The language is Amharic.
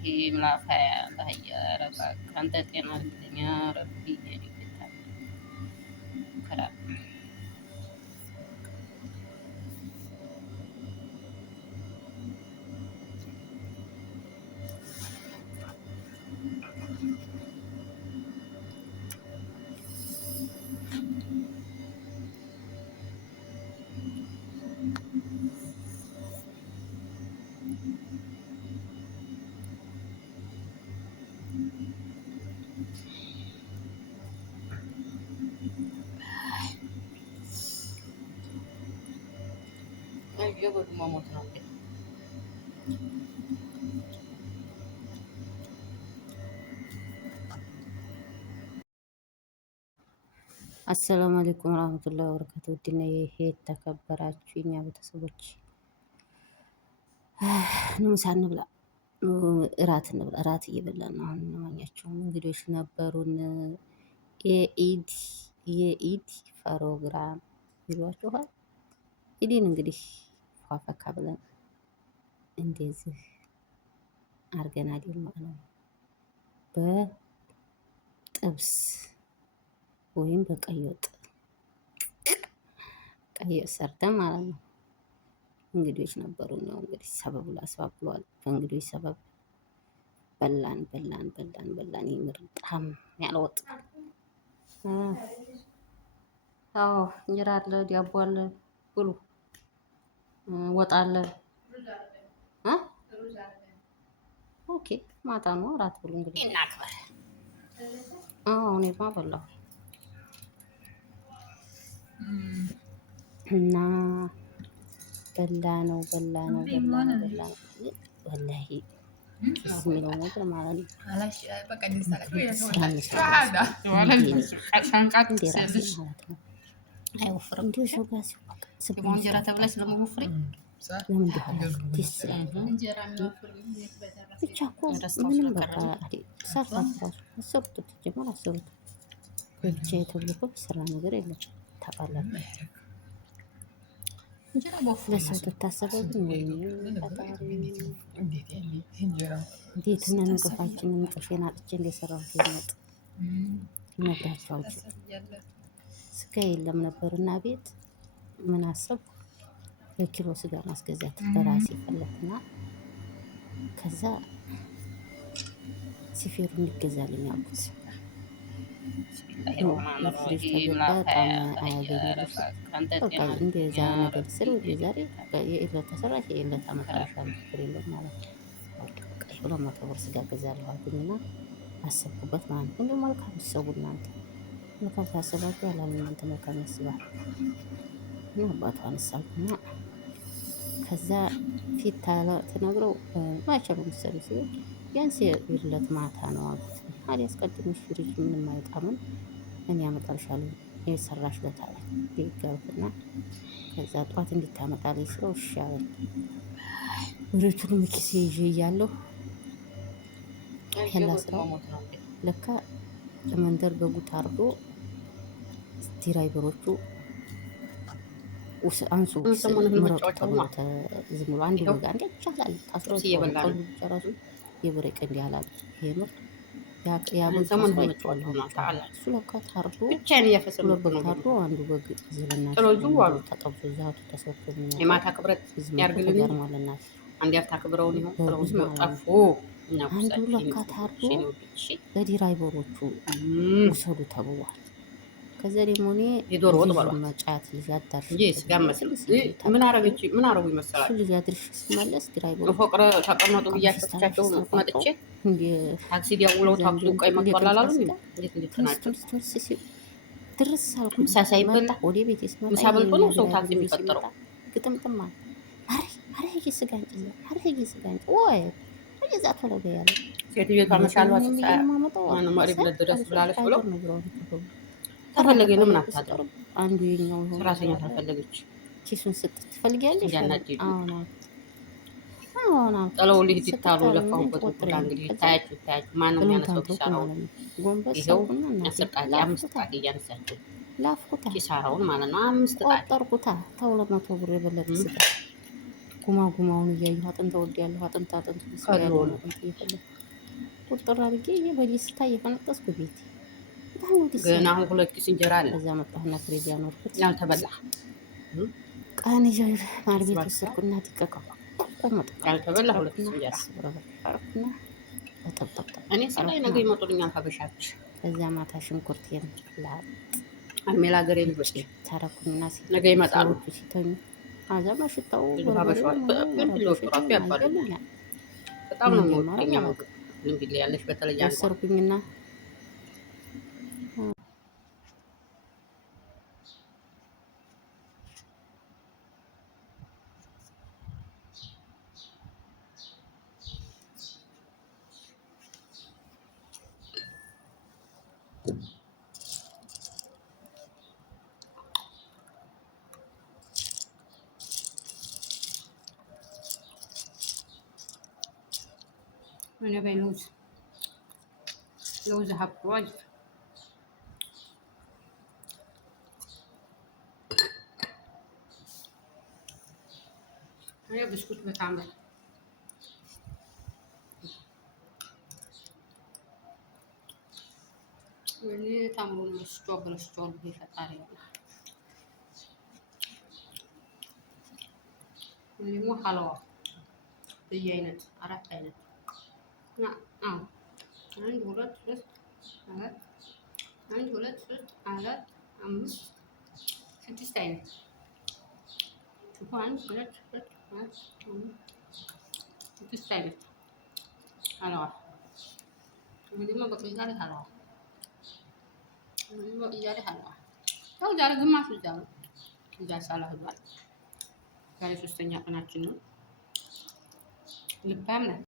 الرحيم لا خير الله يا رب أنت تينا يا ربي كرام يقول ما متنبه አሰላሙ አለይኩም ወራህመቱላሂ ወበረካቱ። ውድና ይሄ የተከበራችሁ የኛ ቤተሰቦች ምሳ እንብላ፣ እራት እንብላ። እራት እየበላን ነው። አሁን ማኛቸውም እንግዶች ነበሩን። የኢድ ፕሮግራም ይሏችኋል። ኢድን እንግዲህ ፏፈካ ብለን እንደዚህ አርገናል ማለት ነው። በጥብስ ወይም በቀይ ወጥ ሰርተን ማለት ነው። እንግዶች ነበሩ ነው እንግዲህ ሰበብ ላስባብ ብሏል። በእንግዶች ሰበብ በላን ይምርጣም ያለ ወጥ። አዎ እንጀራ አለ፣ ዳቦ አለ፣ ብሉ። ወጥ አለ። ኦኬ ማታ ነው እራት ብሉ እንግዲህ እናክበር። አዎ እኔማ በላሁ እና በላ ነው ወላሂ ኪስ የሚለው ነገር ማለት ነው። አይወፍርም እንዲሁ ሰው ጋር እንጀራ ተብላ ስለመወፍሬ ብቻ እኮ ምንም በቃ ሰርታት ራሱ አሰሩት ጀመር አሰሩት ብቻ ተብሎ እኮ የሚሰራ ነገር የለም ታውቃላችሁ። ለሰው ትታሰበው ግን እንዴት እና እንቅልፋችንን እንቅልፌን አጥቼ እንደሰራሁት ይመጥ ልነግራችሁ አልችልም። ስጋ የለም ነበርና ቤት ምን አሰብኩ በኪሎ ስጋ ማስገዛት በራሴ ፈለኩና ከዛ ሲፌሩ እንዲገዛልኝ አልኩት። ፍሪጅ ተገባ በጣም አያገኝልሽ በቃ እንደዛ ነገር ስር ወደ ዛሬ የኢለት ተሰራሽ የኢለት አመጣሻለሁ ችግር የለም ማለት ነው። በቃ 200 ብር ስጋ ገዛለሁ አልኩኝና አሰብኩበት ማለት ነው። እንደው መልካም ሰው እናንተ መልካም ታስባችሁ ያላል እናንተ መልካም ያስባል እና አባቷን ሳልኩና ከዛ ፊት ተነግረው ማቸሩ ምሰሉ ሲሆን ቢያንስ የኢለት ማታ ነው አልኩት። አዲ አስቀድመሽ ፍሪጅ ምንም አይጣምን እኔ አመጣልሻለሁ የሰራሽ ለታለ ይጋብና ከዛ ጧት እንድታመጣልኝ ስለው እሺ አለኝ። ወሬቱን ኪሴ ይዤ እያለሁ ያላስራው ለካ ለመንደር በጉ ታርዶ ድራይቨሮቹ አንሱ ምረጡ ተብሎ ዝም ብሎ አንድ በጋ እንደ ይቻላል ታስሮ ሲየበላል ጨራሱ የብሬቅ እንዲህ አላል ይሄ ምርጥ ያምን ዘመን ሆነቻለሁ ማለት እሱ ለካ ታርዶ ብቻዬን እያፈሰልኩ ነው ታርዶ አንዱ በግ ዝልና ጥሎጁ ዋሉ ተጠብቶ ዛቱ ተሰጥቶኛል። የማታ ክብረት ያርግልኝ ማለትና አንድ ያፍታ ክብረውን ይሁን ጥሎጁ ጠፉ አንዱ ለካ ታርዶ ለድራይቨሮቹ ውሰዱ ተብሏል። ከዛ ደግሞ እኔ የዶሮ ወጥ ባሏ መጫት ልጅ አዳርሽ ስጋ መስል ምን አረጉ ይመስላል ልጅ አድርሽ ስመለስ ድራይቨሩ ፎቅረ ተቀመጡ ብያቸው መጥቼ ታክሲ ዲያውለው ታክሲ ቀይ መጥቷል አላሉ እንዴት ናቸው ድርስ አልኩ። ምሳ ሳይበላ ወደ ቤት ስመጣ ምሳ በልቶ ነው ሰው ታክሲ የሚፈጠረው። ግጥምጥም አረ ይሄ ስጋ እንጭ ወይ እዛ ቶሎ በያለ ሴትዮ ታመሻለሁ አሰ ማሪ ብለድረስ ብላለች ብሎ ተፈለገ ለምን አታጠሩ አንዱ የኛው ነው ራስኛ ተፈለገች ኪሱን ስትት ትፈልጊያለሽ አሁን ጠለው ልጅ ይታሉ ለፋውበት ወጣ እንግዲህ ታያችሁ ማንም ያነሳው ኪሳራው ይሄው አስርጣቂ 5 ጣቂ ያነሳችሁ ላፍኩታ ኪሳራውን ማለት ነው 5 ጣቂ ቆጠርኩታ ተው 200 ብር የበለጠ ስጣ ጉማውን እያየሁ አጥንት ወዲያለሁ አጥንት ይሰራል ነው ቁጥር አድርጌ በደስታ እየፈነጠስኩ ቤቴ በጣም ነው ደስ ገና ያለኝ። አሁን 2 ኪስ እንጀራ አለ ከዛ መጣሁና ፍሪጅ ያኖርኩት ያልተበላ ቃን ይዤ ማር ቤት ወሰድኩና ዲቀቀው ያልተበላ 2 ኪስ እንጀራ አረኩና በጠብጠብጠብ እኔ ስላይ ነገ ይመጡልኛል ሀበሻች። ከዚያ ማታ ሽንኩርቴን ላጥ አልሜላ ሀገሬ ልጆች ታረኩኝና ነገ ይመጣሉ። ሲተኙ አዛማ ሽታው ብዙ ሀበሻዎች ግን ቢሎቹ ራሱ ያባሉኛል። በጣም ነው የምወደኝ ምግብ ምን ቢል ያለሽ በተለይ አንዷ ወሰርኩኝና እኔ በለውዝ لوز حب واجد هي بسكوت بتعمل واللي تعملون الشوب في فطاري واللي مو حلوة في عينت عرفت عينت نعم عندي ولد ست عدد عندي ولد ست عدد 5 6 عينت شوفوا عندي ولد ست عدد 6 عينت حلوة ودي ما بقي جالي حلوة ودي ما بقي جالي حلوة ያው ዛሬ ግማሽ እዛ ሳላ ህዷል። ዛሬ 3ኛ ቀናችን ነው። ልባም ነው።